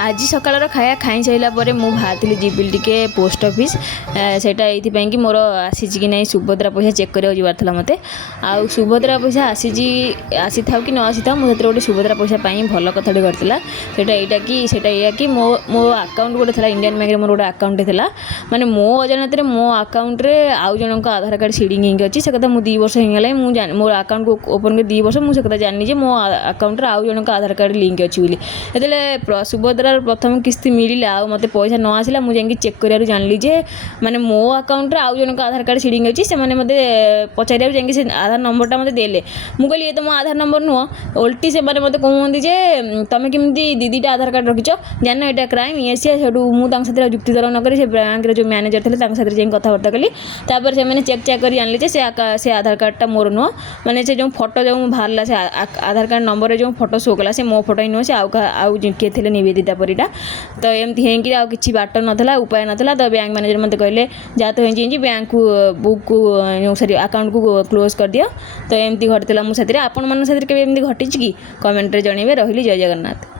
आज सकाळ खाया खाई सारापर मुझे बाहरी जीविल टे पोस्ट ऑफिस से कि मोर आसी कि नहीं सुभद्रा पैसा चेक करार था मत आ सुभद्रा पैसा आसी था कि न आसी था मुझे गोटे सुभद्रा पैसा भल कथाटे करता सेटा कि मो मो अकाउंट गोटे था इंडियन बैंक मोर गोटे अकाउंट था माने मो अजाणत मो अकाउंट रे आउ जन आधार कार्ड सीडिंग होगी अच्छी से कथा मुझे 2 वर्ष होगा मोर अकाउंट को ओपन कर 2 वर्ष मुझे कथा जानी मो अकाउंट आउ जन आधार कार्ड लिंक अच्छी बोली सुभद्रा प्रथम किस्ती मिलला आ मत पैसा न आसला मुझे चेक करार जानली जे माने मो अकाउंट आउ जन आधार कार्ड सीडिंग अच्छी से मत पचार से आधार नंबरटा मत देले मुझे ये तो मो आधार नंबर नुह ओल्टी से मत कहते जे तुम केमती दीदीटा आधार कार्ड रखिच जान यहाँ क्राइम ये सी मुझे जुक्ति तर्क नक बैंक जो मैनेजर थे जाए कथबार्ता कली तापर से चेक चेक कर जानली से आधार कार्डटा मोर नुह माने से जो फोटो जो बाहर से आधार कार्ड नंबर जो फोटो शो कला से मो फोटो ही नुह से आउ किए थे निवेदिता परिटा तो एमती होंगे आ कि बाट नाला उपाय नाला तो बैंक मैनेजर मत कहले जहाँ तो होंगे बैंक को बुक को सॉरी अकाउंट को क्लोज कर दियो तो एमती घटला मुझे आपण मन से घटी कि कमेंट रे जनइबे रही जय जगन्नाथ।